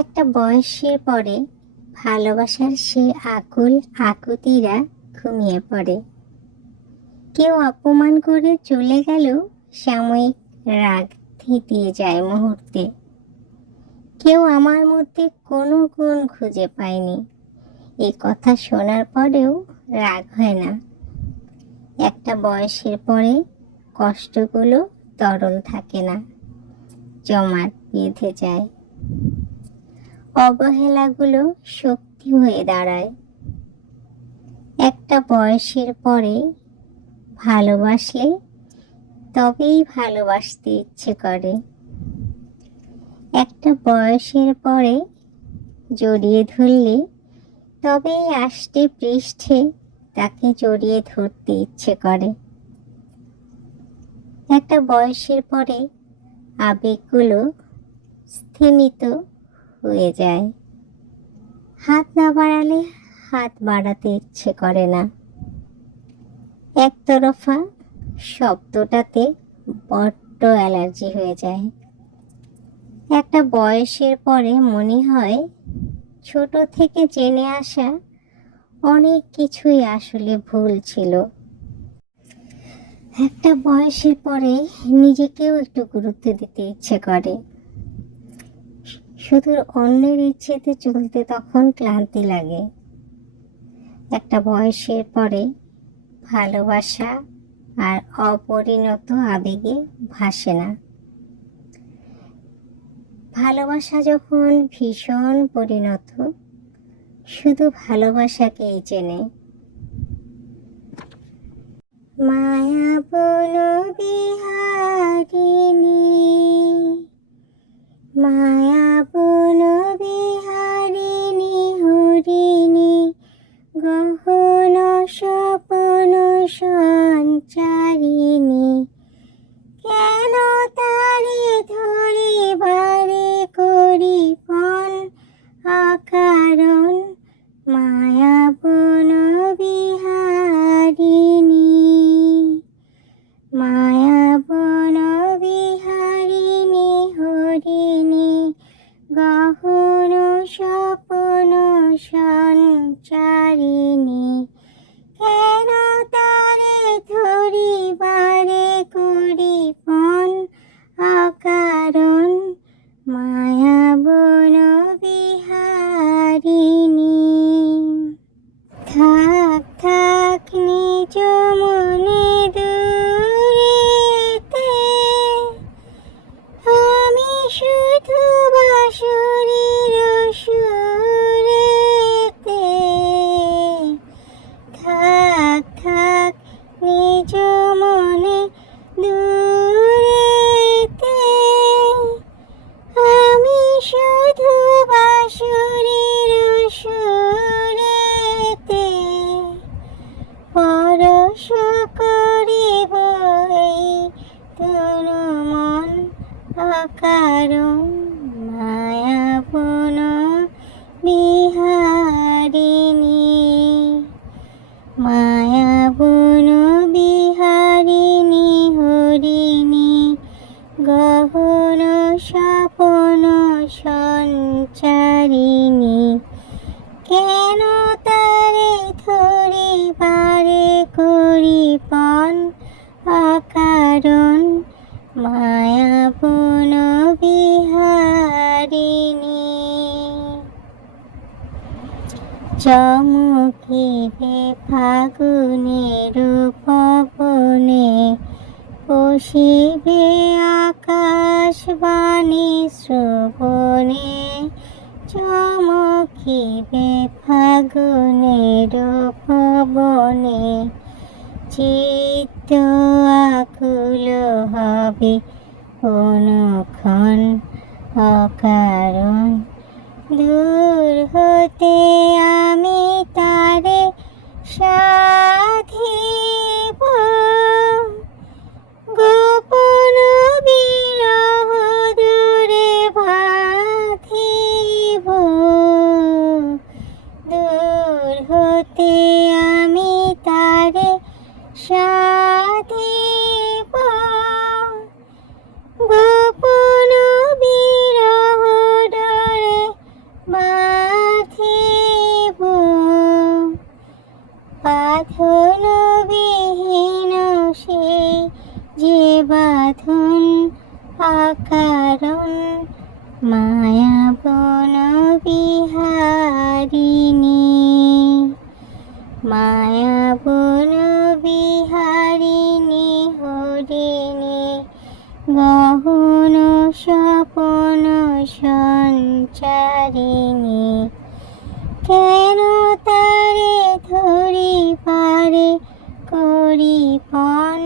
একটা বয়সের পরে ভালোবাসার সে আকুল আকুতিরা ঘুমিয়ে পড়ে। কেউ অপমান করে চলে গেলেও সাময়িক রাগ থিতিয়ে যায় মুহূর্তে। কেউ আমার মধ্যে কোনো গুণ খুঁজে পায়নি, এই কথা শোনার পরেও রাগ হয় না। একটা বয়সের পরে কষ্টগুলো তরল থাকে না, জমাট বেঁধে যায়। অবহেলাগুলো শক্তি হয়ে দাঁড়ায়। একটা বয়সের পরে ভালোবাসলে তবেই ভালোবাসতে ইচ্ছে করে। একটা বয়সের পরে জড়িয়ে ধরলে তবেই আষ্টে পৃষ্ঠে তাকে জড়িয়ে ধরতে ইচ্ছে করে। একটা বয়সের পরে আবেগগুলো স্থিমিত হয়ে যায়। হাত না বাড়ালে হাত বাড়াতে ইচ্ছে করে না। একতরফা শব্দটাতে বড্ড অ্যালার্জি হয়ে যায়। একটা বয়সের পরে মনে হয় ছোট থেকে জেনে আসা অনেক কিছুই আসলে ভুল ছিল। একটা বয়সের পরে নিজেকেও একটু গুরুত্ব দিতে ইচ্ছে করে। শুধু অন্যের ইচ্ছেতে চলতে তখন ক্লান্তি লাগে। একটা বয়সের পরে ভালোবাসা আর অপরিণত আবেগে ভাসে না। ভালোবাসা যখন ভীষণ পরিণত, শুধু ভালোবাসাকেই চেনে। মায়া বন বিহারিণী, মায়া বন বিহারিণী হরিণী, গহন স্বপন সঞ্চারিণী, কেন তারে ধরিবারে করি পণ অকারণ, মায়া বন বিহারিণী, মায়া বন বিহারিণী হরিণী, গহন স্বপন সঞ্চারিণী, কেন তারে ধরিবারে করি পণ অকারণ, মায়া বন বিহারিণী। থাক থাক নিজ মনে দূরেতে, আমি শুধু বাঁশির সুরেতে। থাক থাক নিজ মনে দূরেতে, আমি শুধু বাঁশির সুরেতে। পরশ করিব এই তনু মন অকারণ, মায়া বন বিহারিণী, মায়া বন বিহারিণী হরিণী, গহন স্বপন সঞ্চারিণী, কেন তারে ধরিবারে করি পণ অকারণ, মায়া বন বিহারিণী। চমকিবে ফাগুনের পবনে, পশিবে আকাশবাণী শ্রবণে, চমকিবে ফাগুনের পবনে, চিত্ত আকুল হবে অনুক্ষণ অকারণ, দূর হতে আমি তারে সাধিব, গোপন বিরহ দূরে বাঁধিব, দূর হতে আমি তারে সাধিব, গোপন বিরহ যে বাঁধন অকারণ, মায়া বন বিহারিণী, মায়া বন বিহারিণী হরিণী, গহন স্বপন সঞ্চারিণী। কেন তারে ধরি পারে করি পণ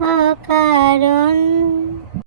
অকারণ,